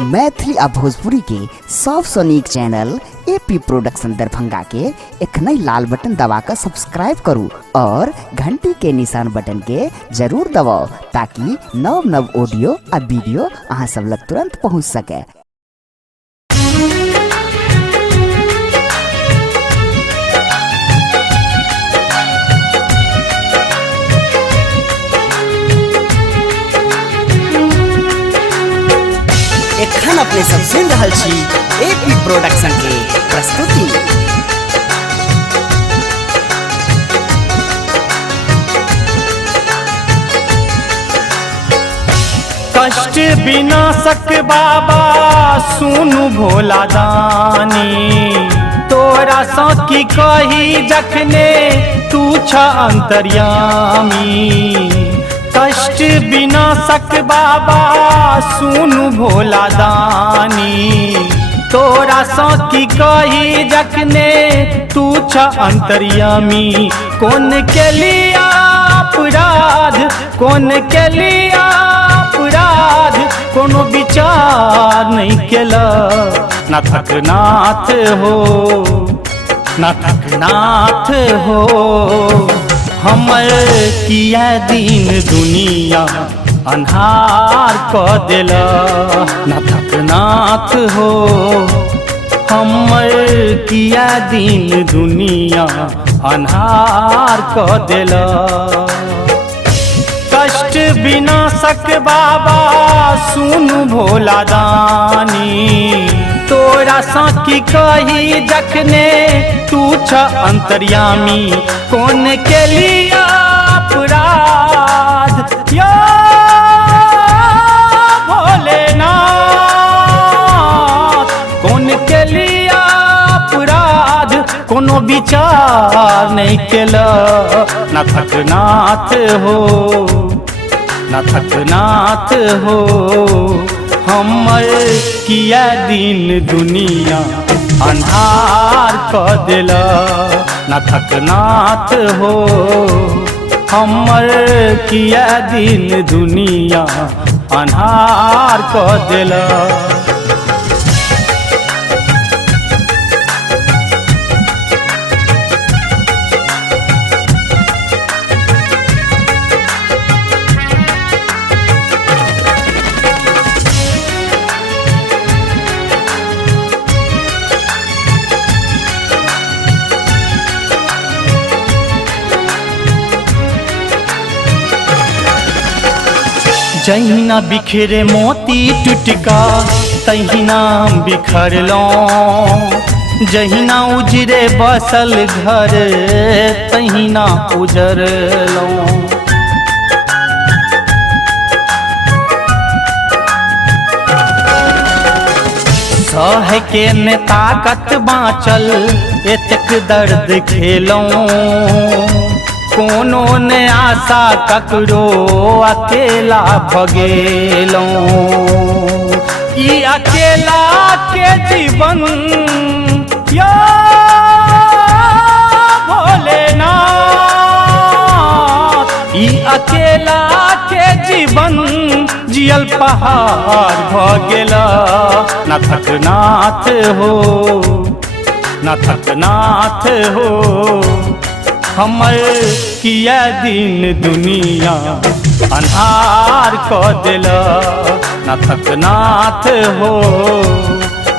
मैथिली आ भोजपुरी के सबसे नीक चैनल एपी प्रोडक्शन दरभंगा के एखनई लाल बटन दबाकर सब्सक्राइब करू और घंटी के निशान बटन के जरूर दबाओ ताकि नव नव ऑडियो आ वीडियो अहाँ सब लग तुरंत पहुंच सके। एखन अपने सब सुन रहल छी एपी प्रोडक्शन के प्रस्तुति। कष्ट विनाशक बाबा सुनु भोला दानी, तोरा सा की कही जखने तू छ अंतर्यामी। कष्ट विनाशक बाबा सुनु भोला दानी, तोरा सा की कही जखने तू छ अंतर्यामी। कौन के लिया अपराध, कौन के लिया अपराध, कोनो विचार नहीं केला। नाथक नाथ हो, नाथक नाथ हो, हमर किया दिन दुनिया अन्हार क देला। नाथक नाथ हो, हमर किया दिन दुनिया अन्हार क देला। कष्ट विनाशक बाबा सुनु भोला दानी, तोरा सा की कही जखने तू छ अंतर्यामी। कौन के लिया अपराध या भोलेनाथ, कौन के लिया अपराध, कोनो विचार नहीं केला। नाथक नाथ हो, नाथक नाथ हो, हमर किया दिन दुनिया अन्हार क देला। नाथक नाथ हो, हमर किया दिन दुनिया अन्हार क देला। जहिना बिखरे मोती टुटका तहिना बिखरलो, जहिना उजरे बसल घर तहिना उजरलो। सह के ने ताकत बाँचल एतक दर्द खेलो। कोनो ने आशा ककरो अकेला भगेलो। ई अकेला के जीवन या भोलेनाथ, ई अकेला के जीवन जियल पहाड़ भगेला। नाथक नाथ हो, नाथक नाथ हो, हमर किया दिन दुनिया अन्हार क देला। नाथक नाथ हो,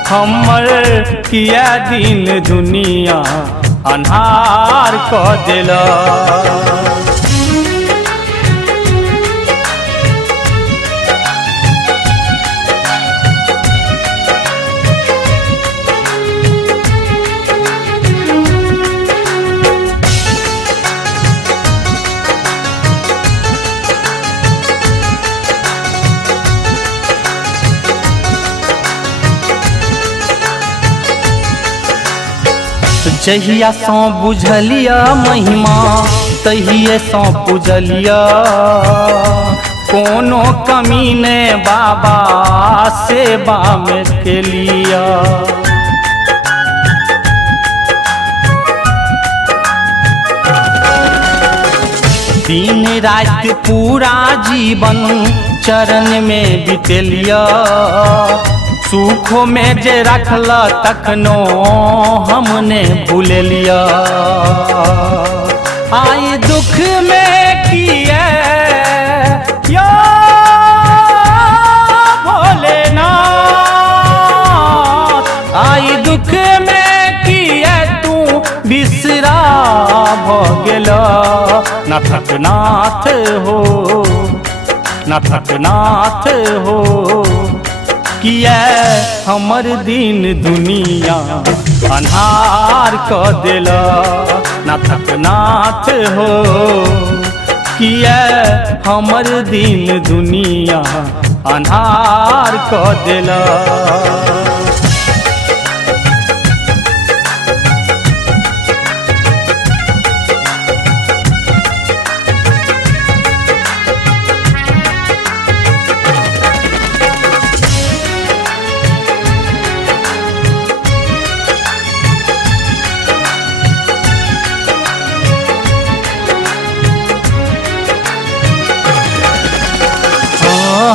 हमर किया दिन दुनिया अन्हार क देला। जहिया सो बुझलिया महिमा तहिए सो पूजलिया। कोनो कमी ने बाबा सेवा में के लिया। दिन रात पूरा जीवन चरण में बितेलिया। सुखो में जे रखल तखनो हमने भूल लिया। आई दुख में किए या भोलेनाथ, आई दुख में किए तू बिसरा भ गेला। नाथक नाथ हो, नाथक नाथ हो, किया हमर दिन दुनिया अन्हार क देला। नाथक नाथ हो, किया हमर दिन दुनिया अन्हार क देला।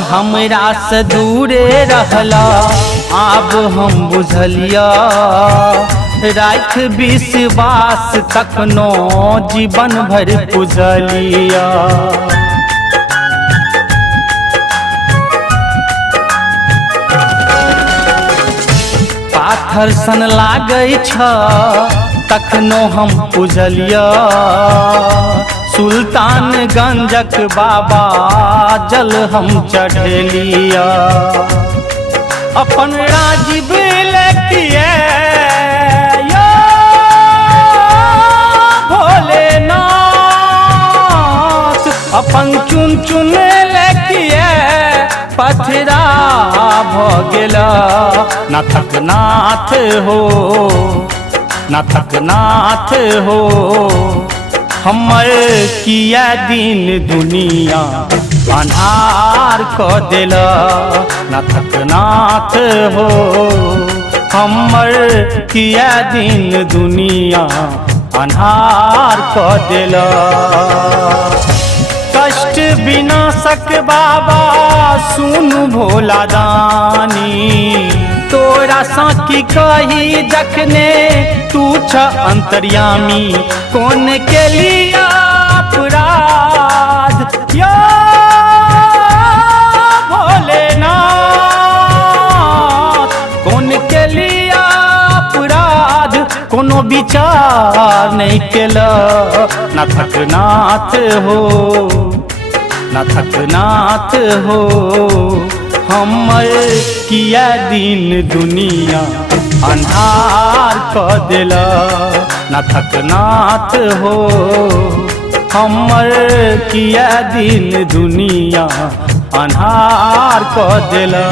हमरा से दूरे रहला आब हम बुझलिया। राख विश्वास तखनो जीवन भर पुजलिया। पाथर सन लागै छ तखनो हम पुजलिया। सुल्तानगंजक बाबा जल हम चढ़लिया। अपन राजीव लेकिए या भोलेनाथ, अपन चुन चुन लेकिए पथरा भ गेला। नाथक नाथ हो, नाथक नाथ हो, हमर किया दिन दुनिया अन्हार क देला। नाथक नाथ हो, हमर किया दिन दुनिया अन्हार क देला। कष्ट विनाशक बाबा सुन भोला दानी। तोरा साकी कही जखने तू छ अंतर्यामी। कौन के लिया अपराध या भोलेनाथ, कौन के लिया अपराध कोनो विचार नहीं केला। नाथक नाथ हो, नाथक नाथ हो, हमर किया दिन दुनिया अन्हार क देला। नाथक नाथ हो, हमर किया दिन दुनिया अन्हार क देला।